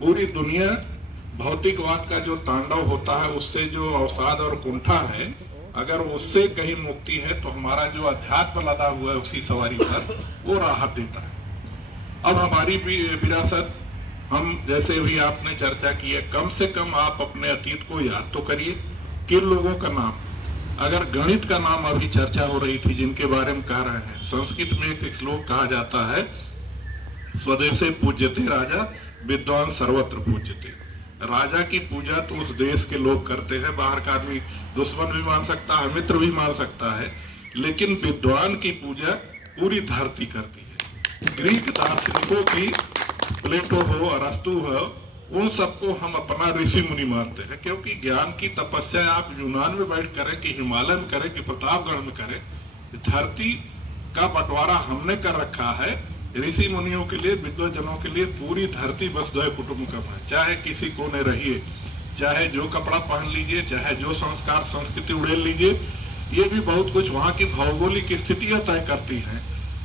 पूरी दुनिया भौतिकवाद का जो तांडव होता है, उससे जो अवसाद और कुंठा है, अगर उससे कहीं मुक्ति है तो हमारा जो अध्यात्म लदा हुआ है उसी सवारी पर, वो राहत देता है। अब हमारी भी विरासत, हम जैसे भी आपने चर्चा की है, कम से कम आप अपने अतीत को याद तो करिए। किन लोगों का नाम, अगर गणित का नाम अभी चर्चा हो रही थी जिनके बारे में कह रहे हैं, संस्कृत में एक श्लोक कहा जाता है, स्वदेशे पूज्यते राजा विद्वान सर्वत्र पूज्यते। राजा की पूजा तो उस देश के लोग करते हैं, बाहर का आदमी दुश्मन भी मान सकता है, मित्र भी मान सकता है, लेकिन विद्वान की पूजा पूरी धरती करती है। ग्रीक दार्शनिकों की, प्लेटो हो, अरस्तु हो, उन सबको हम अपना ऋषि मुनि मानते हैं, क्योंकि ज्ञान की तपस्या आप यूनान में बैठ करें कि हिमालय में करें कि प्रतापगढ़ में करें, धरती का बंटवारा हमने कर रखा है। ऋषि मुनियों के लिए, विद्वजनों के लिए पूरी धरती बस द्वय कुटुंबकम है। चाहे किसी कोने रहिए, चाहे जो कपड़ा पहन लीजिए, चाहे जो संस्कार संस्कृति उड़ेल लीजिए, ये भी बहुत कुछ वहाँ की भौगोलिक स्थितियां तय करती हैं।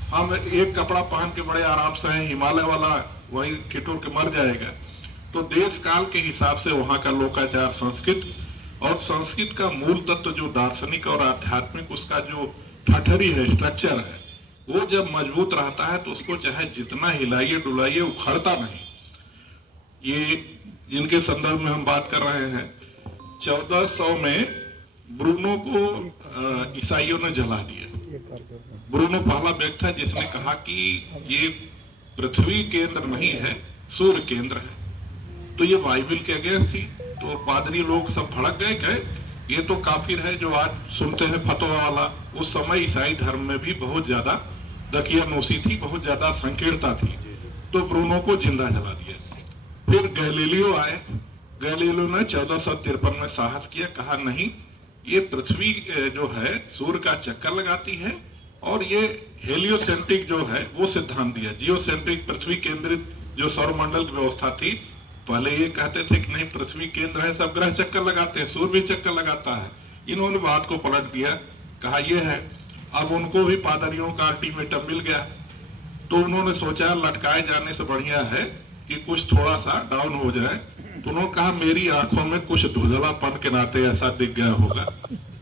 हम एक कपड़ा पहन के बड़े आराम से हैं, हिमालय वाला वही ठिठुर के मर जाएगा। तो देश काल के हिसाब से वहाँ का लोकाचार, संस्कृत और संस्कृत का मूल तत्व जो दार्शनिक और आध्यात्मिक, उसका जो ठठरी है, स्ट्रक्चर है, वो जब मजबूत रहता है तो उसको चाहे जितना हिलाइए डुलाइए, उखड़ता नहीं। ये जिनके संदर्भ में हम बात कर रहे हैं, 1400 में ब्रूनो को ईसाइयों ने जला दिया। ब्रूनो पहला व्यक्ति था जिसने कहा कि ये पृथ्वी केंद्र नहीं है, सूर्य केंद्र है। तो ये बाइबल के अगेंस्ट थी। तो पादरी लोग सब भड़क गए, ये तो काफिर है जो आज सुनते हैं फतवा वाला। उस समय ईसाई धर्म में भी बहुत ज्यादा दकियानूसी थी, बहुत ज्यादा संकीर्णता थी। तो ब्रूनो को जिंदा जला दिया। फिर गैलीलियो आए। गैलीलियो ने 1453 में साहस किया, कहा नहीं, ये पृथ्वी जो है सूर्य का चक्कर लगाती है, और ये हेलियोसेंट्रिक जो है वो सिद्धांत दिया। जियोसेंट्रिक, पृथ्वी केंद्रित जो सौरमंडल की व्यवस्था थी, पहले ये कहते थे कि नहीं, पृथ्वी केंद्र है, सब ग्रह चक्कर लगाते हैं, सूर्य भी चक्कर लगाता है। इन्होंने बात को पलट दिया, कहा ये है। अब उनको भी पादरियों का अल्टीमेटम मिल गया। तो उन्होंने सोचा लटकाए जाने से बढ़िया है कि कुछ थोड़ा सा डाउन हो जाए। तो उन्होंने कहा मेरी आंखों में कुछ धुंधलापन के नाते ऐसा दिख गया होगा।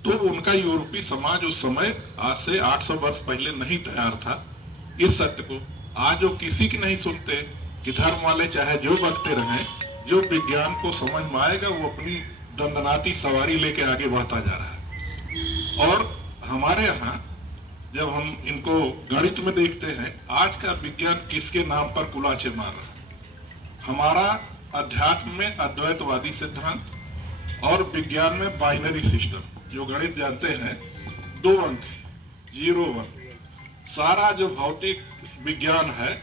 तो उनका यूरोपीय समाज उस समय आज से 800 वर्ष पहले नहीं तैयार था इस सत्य को। आज जो किसी की नहीं सुनते कि धर्म वाले चाहे जो बकते रहें, जो विज्ञान को समझ में आएगा वो अपनी दंदनाती सवारी लेके आगे बढ़ता जा रहा है। और हमारे यहाँ जब हम इनको गणित में देखते हैं, आज का विज्ञान किसके नाम पर कुलाचे मार रहा है। हमारा अध्यात्म में अद्वैतवादी सिद्धांत और विज्ञान में बाइनरी सिस्टम। जो गणित जानते हैं, 2 अंक 0 1। सारा जो भौतिक विज्ञान है,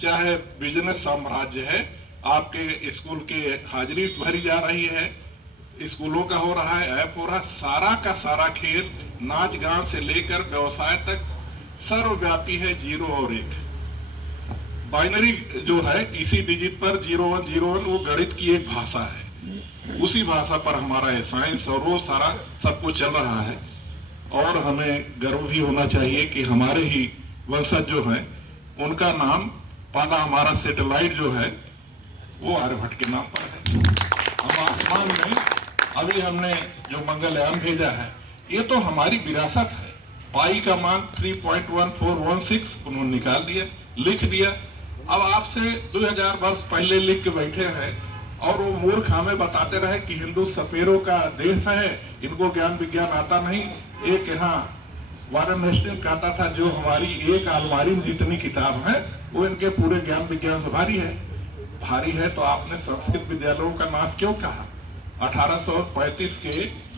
चाहे बिजनेस साम्राज्य है, आपके स्कूल के हाजिरी भरी जा रही है, स्कूलों का हो रहा है, ऐप हो रहा है, सारा का सारा खेल, नाच गान से लेकर व्यवसाय तक सर्वव्यापी है 0 और 1। बाइनरी जो है, इसी डिजिट पर 0 1 0 1, वो गणित की एक भाषा है। उसी भाषा पर हमारा है साइंस, और वो सारा सब कुछ चल रहा है। और हमें गर्व भी होना चाहिए कि हमारे ही वंशज जो हैं, उनका नाम, पहला हमारा सैटेलाइट जो है वो आर्यभट्ट के नाम पर है। हम आसमान में अभी हमने जो मंगलयान भेजा है, ये तो हमारी विरासत है। पाई का मान 3.1416 उन्होंने निकाल दिया, लिख दिया। अब आपसे 2000 वर्ष पहले लिख के बैठे हैं, और वो मूर्ख हमें बताते रहे कि हिंदू सपेरों का देश है, इनको ज्ञान विज्ञान आता नहीं। एक यहाँ वारेन हेस्टिंग्स कहता था, जो हमारी एक अलमारी में जितनी किताब है वो इनके पूरे ज्ञान विज्ञान से भारी है। भारी है तो आपने संस्कृत विद्यालयों का नाश क्यों कहा? 1835 के